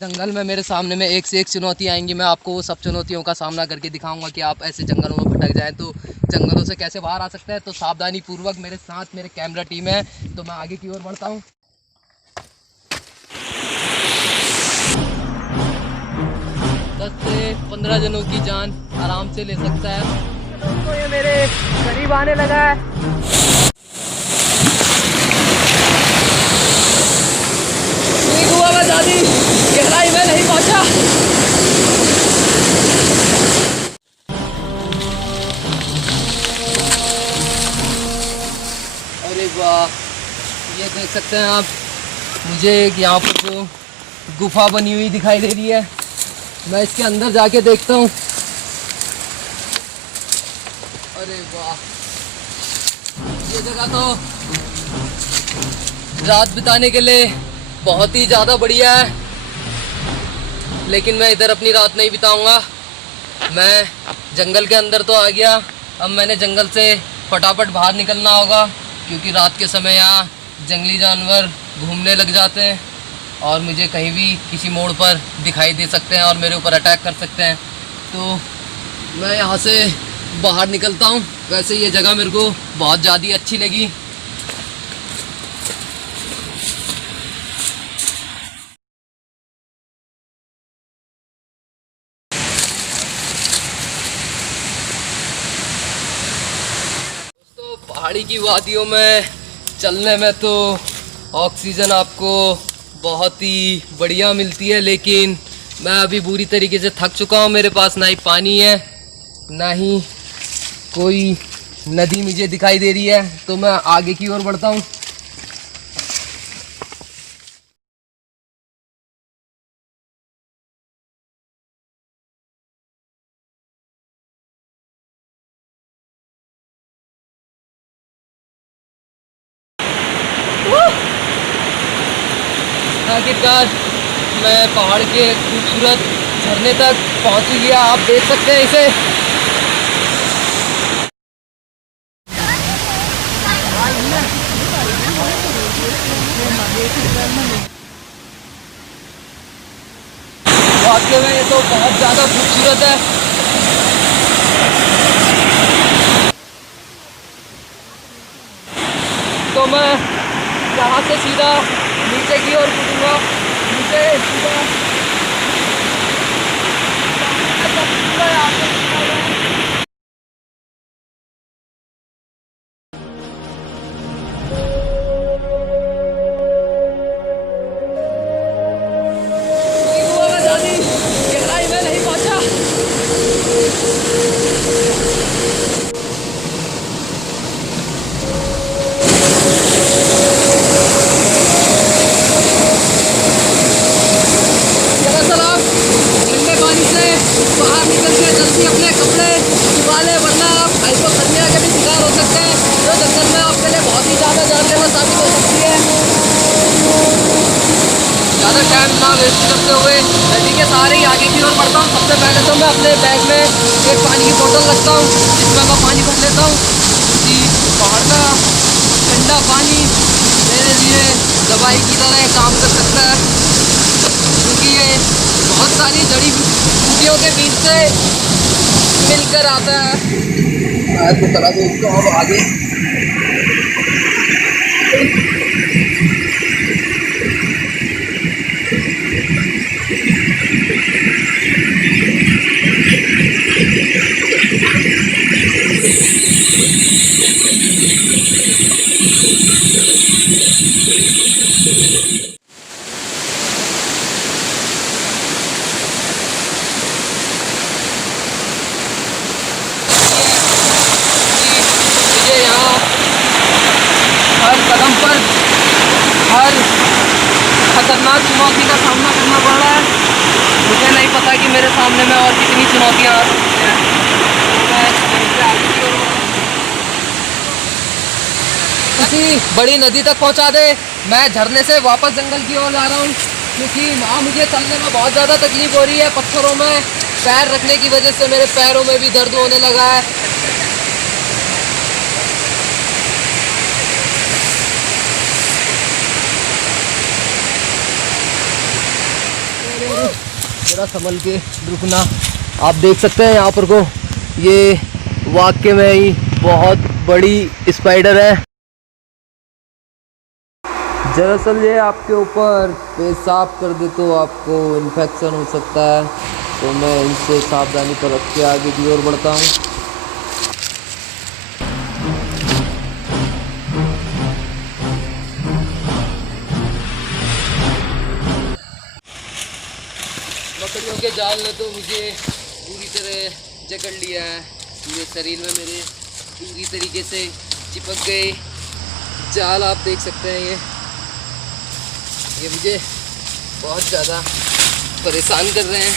जंगल में मेरे सामने में एक से एक चुनौती आएंगी। मैं आपको वो सब चुनौतियों का सामना करके दिखाऊंगा कि आप ऐसे जंगलों में भटक जाएं तो जंगलों से कैसे बाहर आ सकते हैं। तो सावधानी पूर्वक मेरे साथ मेरे कैमरा टीम है, तो मैं आगे की ओर बढ़ता हूँ। 10 से 15 जनों की जान आराम से ले सकता है। दोस्तों ये मेरे करीब आने लगा है। ठीक हुआ मैं ज़्यादा गहराई में नहीं पहुंचा। अरे वाह, ये देख सकते हैं आप, मुझे एक यहाँ पर जो गुफा बनी हुई दिखाई दे रही है। मैं इसके अंदर जाके देखता हूँ। अरे वाह, ये जगह तो रात बिताने के लिए बहुत ही ज़्यादा बढ़िया है, लेकिन मैं इधर अपनी रात नहीं बिताऊंगा। मैं जंगल के अंदर तो आ गया, अब मैंने जंगल से फटाफट बाहर निकलना होगा, क्योंकि रात के समय यहाँ जंगली जानवर घूमने लग जाते हैं और मुझे कहीं भी किसी मोड़ पर दिखाई दे सकते हैं और मेरे ऊपर अटैक कर सकते हैं। तो मैं यहाँ से बाहर निकलता हूँ। वैसे ये जगह मेरे को बहुत ज़्यादा अच्छी लगी। तो पहाड़ी की वादियों में चलने में तो ऑक्सीजन आपको बहुत ही बढ़िया मिलती है, लेकिन मैं अभी बुरी तरीके से थक चुका हूँ। मेरे पास ना ही पानी है, ना ही कोई नदी मुझे दिखाई दे रही है, तो मैं आगे की ओर बढ़ता हूँ। आखिरकार मैं पहाड़ के खूबसूरत झरने तक पहुंच गया। आप देख सकते हैं इसे। वाकई में ये तो बहुत ज़्यादा खूबसूरत है। तो मैं यहाँ से सीधा नीचे की ओर कूदूंगा। नीचे सीधा गहराई में नहीं पहुंचा। दरअसल आप ठंडे पानी से बाहर निकल के जल्दी अपने कपड़े सुखा लें, वरना आप हाइपोथर्मिया के भी शिकार हो सकते हैं, जो जंगल में आपके लिए बहुत ही ज़्यादा जानलेवा साबित हो सकती है। ज़्यादा टाइम ना वेस्ट करते हुए नदी के सहारे ही आगे की ओर बढ़ता हूँ। सबसे पहले तो मैं अपने बैग में एक पानी की बोतल रखता हूँ, जिसमें मैं पानी भर लेता हूँ, कि पहाड़ का ठंडा पानी मेरे लिए दवाई की तरह काम कर सकता है, क्योंकि ये बहुत सारी जड़ी बूटियों के बीच से मिलकर आता है। तो चला दो इसको अब आगे। मुझे यहाँ हर कदम पर हर खतरनाक चुनौती का सामना करना पड़ रहा है। मुझे नहीं पता कि मेरे सामने में और कितनी चुनौतियाँ आ सकती हैं। मैं इनसे आगे की ओर किसी बड़ी नदी तक पहुँचा दे। मैं झरने से वापस जंगल की ओर जा रहा हूँ, क्योंकि वहाँ मुझे चलने में बहुत ज़्यादा तकलीफ हो रही है। पत्थरों में पैर रखने की वजह से मेरे पैरों में भी दर्द होने लगा है। जरा संभल के रुकना। आप देख सकते हैं यहाँ पर को, ये वाकई में ही बहुत बड़ी स्पाइडर है। दरअसल ये आपके ऊपर पेशाब कर दे तो आपको इन्फेक्शन हो सकता है, तो मैं इनसे सावधानी पर रख के आगे की ओर बढ़ता हूँ। मकड़ियों के जाल ने तो मुझे पूरी तरह जकड़ लिया है। पूरे शरीर में मेरे पूरी तरीके से चिपक गए जाल। आप देख सकते हैं ये मुझे बहुत ज़्यादा परेशान कर रहे हैं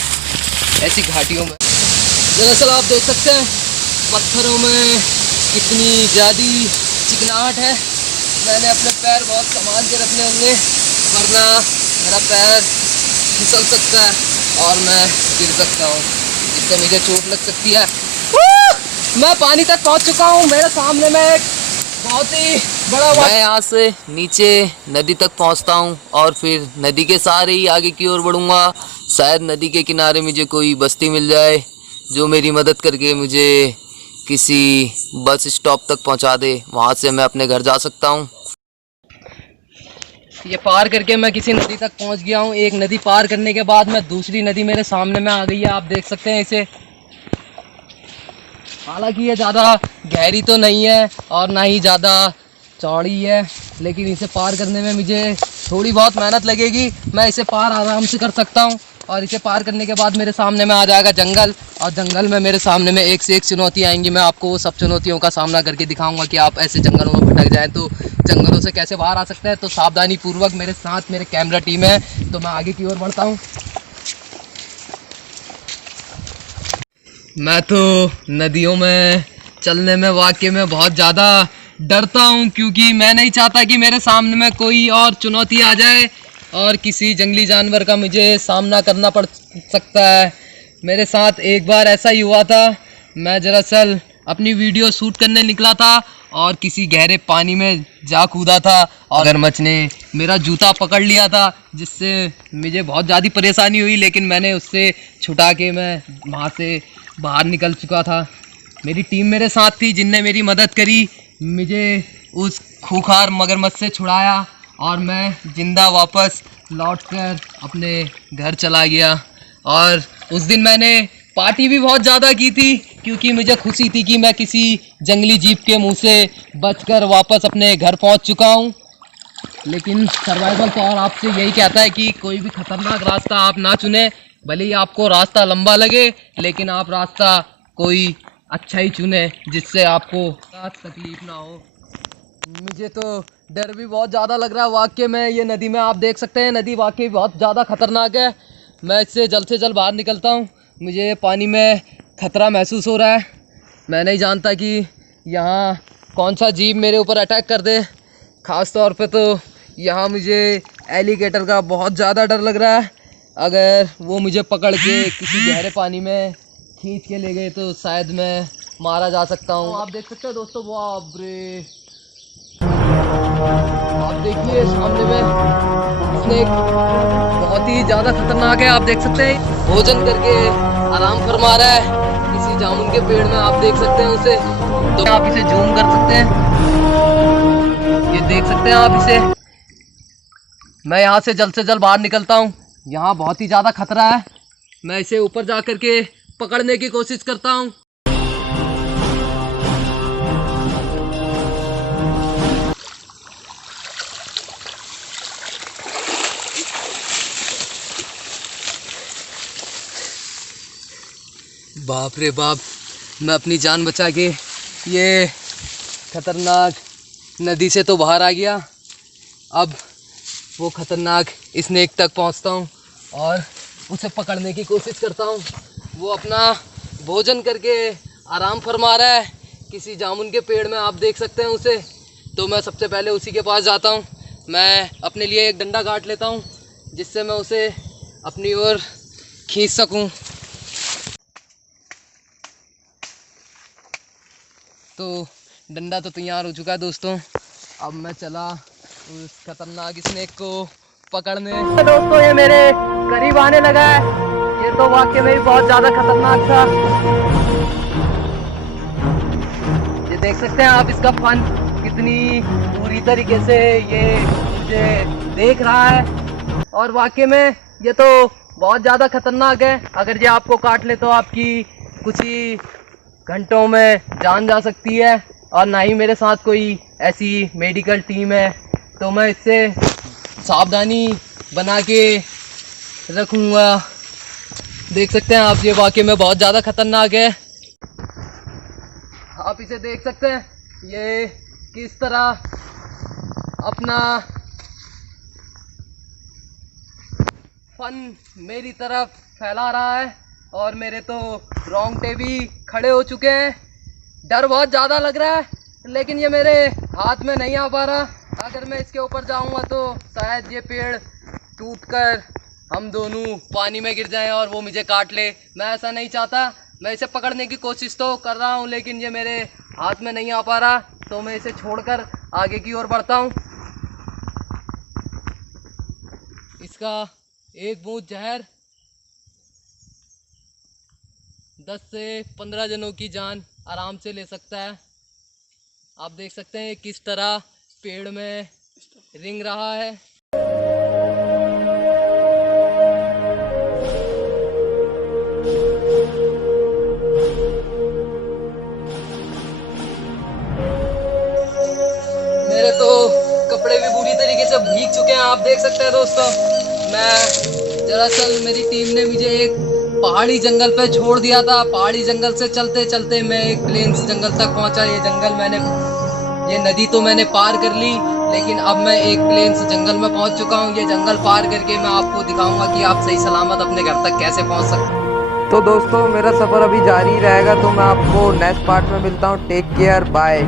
ऐसी घाटियों में। दरअसल आप देख सकते हैं पत्थरों में कितनी ज़्यादा चिकनाहट है। मैंने अपने पैर बहुत संभाल के रखने होंगे, वरना मेरा पैर फिसल सकता है और मैं गिर सकता हूँ, जिससे मुझे चोट लग सकती है। मैं पानी तक पहुँच चुका हूँ। मेरे सामने में एक बहुत ही बड़ा, मैं यहाँ से नीचे नदी तक पहुँचता हूँ और फिर नदी के सहारे ही आगे की ओर बढ़ूँगा। शायद नदी के किनारे मुझे कोई बस्ती मिल जाए जो मेरी मदद करके मुझे किसी बस स्टॉप तक पहुँचा दे, वहाँ से मैं अपने घर जा सकता हूँ। ये पार करके मैं किसी नदी तक पहुँच गया हूँ। एक नदी पार करने के बाद मैं दूसरी नदी मेरे सामने में आ गई है। आप देख सकते हैं इसे। हालांकि ये ज़्यादा गहरी तो नहीं है और ना ही ज़्यादा चौड़ी है, लेकिन इसे पार करने में मुझे थोड़ी बहुत मेहनत लगेगी। मैं इसे पार आराम से कर सकता हूँ और इसे पार करने के बाद मेरे सामने में आ जाएगा जंगल, और जंगल में मेरे सामने में एक से एक चुनौती आएंगी। मैं आपको वो सब चुनौतियों का सामना करके दिखाऊंगा कि आप ऐसे जंगलों में भटक जाएँ तो जंगलों से कैसे बाहर आ सकते हैं। तो सावधानी पूर्वक मेरे साथ मेरे कैमरा टीम है, तो मैं आगे की ओर बढ़ता हूँ। मैं तो नदियों में चलने में वाकई में बहुत ज़्यादा डरता हूँ, क्योंकि मैं नहीं चाहता कि मेरे सामने में कोई और चुनौती आ जाए और किसी जंगली जानवर का मुझे सामना करना पड़ सकता है। मेरे साथ एक बार ऐसा ही हुआ था। मैं दरअसल अपनी वीडियो शूट करने निकला था और किसी गहरे पानी में जा कूदा था और मगरमच्छ ने मेरा जूता पकड़ लिया था, जिससे मुझे बहुत ज़्यादा परेशानी हुई, लेकिन मैंने उससे छुटा के मैं वहाँ से बाहर निकल चुका था। मेरी टीम मेरे साथ थी जिनने मेरी मदद करी, मुझे उस खूंखार मगरमच्छ से छुड़ाया और मैं ज़िंदा वापस लौटकर अपने घर चला गया। और उस दिन मैंने पार्टी भी बहुत ज़्यादा की थी, क्योंकि मुझे खुशी थी कि मैं किसी जंगली जीव के मुंह से बचकर वापस अपने घर पहुंच चुका हूं। लेकिन सर्वाइवल तो और आपसे यही कहता है कि कोई भी खतरनाक रास्ता आप ना चुने। भले ही आपको रास्ता लंबा लगे, लेकिन आप रास्ता कोई अच्छा ही चुने जिससे आपको तकलीफ ना हो। मुझे तो डर भी बहुत ज़्यादा लग रहा है वाकई में। ये नदी में आप देख सकते हैं, नदी वाकई बहुत ज़्यादा खतरनाक है। मैं इससे जल्द से जल्द बाहर निकलता हूँ। मुझे पानी में खतरा महसूस हो रहा है। मैं नहीं जानता कि यहाँ कौन सा जीव मेरे ऊपर अटैक कर दे। ख़ास तौर पे तो यहाँ मुझे एलिगेटर का बहुत ज़्यादा डर लग रहा है। अगर वो मुझे पकड़ के किसी गहरे पानी में खींच के ले गए तो शायद मैं मारा जा सकता हूँ। आप देख सकते हैं दोस्तों, बाप रे, आप देखिए सामने में स्नेक बहुत ही ज़्यादा खतरनाक है। आप देख सकते हैं भोजन करके आराम फरमा रहा है किसी जामुन के पेड़ में। आप देख सकते हैं उसे, तो आप इसे जूम कर सकते हैं, ये देख सकते हैं आप इसे। मैं यहाँ से जल्द बाहर निकलता हूँ। यहाँ बहुत ही ज़्यादा खतरा है। मैं इसे ऊपर जा कर के पकड़ने की कोशिश करता हूँ। बाप रे बाप, मैं अपनी जान बचा के ये खतरनाक नदी से तो बाहर आ गया। अब वो खतरनाक स्नेक तक पहुंचता हूं और उसे पकड़ने की कोशिश करता हूं। वो अपना भोजन करके आराम फरमा रहा है किसी जामुन के पेड़ में। आप देख सकते हैं उसे। तो मैं सबसे पहले उसी के पास जाता हूं। मैं अपने लिए एक डंडा काट लेता हूं, जिससे मैं उसे अपनी ओर खींच सकूं। तो डंडा तो तैयार हो चुका है दोस्तों। अब मैं चला उस खतरनाक स्नेक को पकड़ने। तो दोस्तों ये मेरे करीब आने लगा है, ये तो वाकई में भी बहुत ज्यादा खतरनाक था। ये देख सकते हैं आप इसका फन कितनी पूरी तरीके से ये मुझे देख रहा है, और वाकई में ये तो बहुत ज़्यादा खतरनाक है। अगर ये आपको काट ले तो आपकी कुछ ही घंटों में जान जा सकती है, और ना ही मेरे साथ कोई ऐसी मेडिकल टीम है, तो मैं इससे सावधानी बना के रखूँगा। देख सकते हैं आप, ये वाकई में बहुत ज़्यादा खतरनाक है। आप इसे देख सकते हैं, ये किस तरह अपना फन मेरी तरफ फैला रहा है, और मेरे तो रोंगटे भी खड़े हो चुके हैं। डर बहुत ज़्यादा लग रहा है, लेकिन ये मेरे हाथ में नहीं आ पा रहा। अगर मैं इसके ऊपर जाऊंगा तो शायद ये पेड़ टूटकर हम दोनों पानी में गिर जाएं और वो मुझे काट ले। मैं ऐसा नहीं चाहता। मैं इसे पकड़ने की कोशिश तो कर रहा हूँ, लेकिन ये मेरे हाथ में नहीं आ पा रहा, तो मैं इसे छोड़कर आगे की ओर बढ़ता हूँ। इसका एक बूंद जहर 10 से 15 जनों की जान आराम से ले सकता है। आप देख सकते हैं किस तरह पेड़ में रिंग रहा है। मेरे तो कपड़े भी पूरी तरीके से भीग चुके हैं, आप देख सकते हैं दोस्तों। दरअसल मेरी टीम ने मुझे एक पहाड़ी जंगल पे छोड़ दिया था। पहाड़ी जंगल से चलते चलते मैं एक प्लेन्स जंगल तक पहुंचा। ये नदी तो मैंने पार कर ली, लेकिन अब मैं एक प्लेन्स जंगल में पहुंच चुका हूं। ये जंगल पार करके मैं आपको दिखाऊंगा कि आप सही सलामत अपने घर तक कैसे पहुंच सकते हैं। तो दोस्तों मेरा सफ़र अभी जारी रहेगा, तो मैं आपको नेक्स्ट पार्ट में मिलता हूँ। Take care, bye.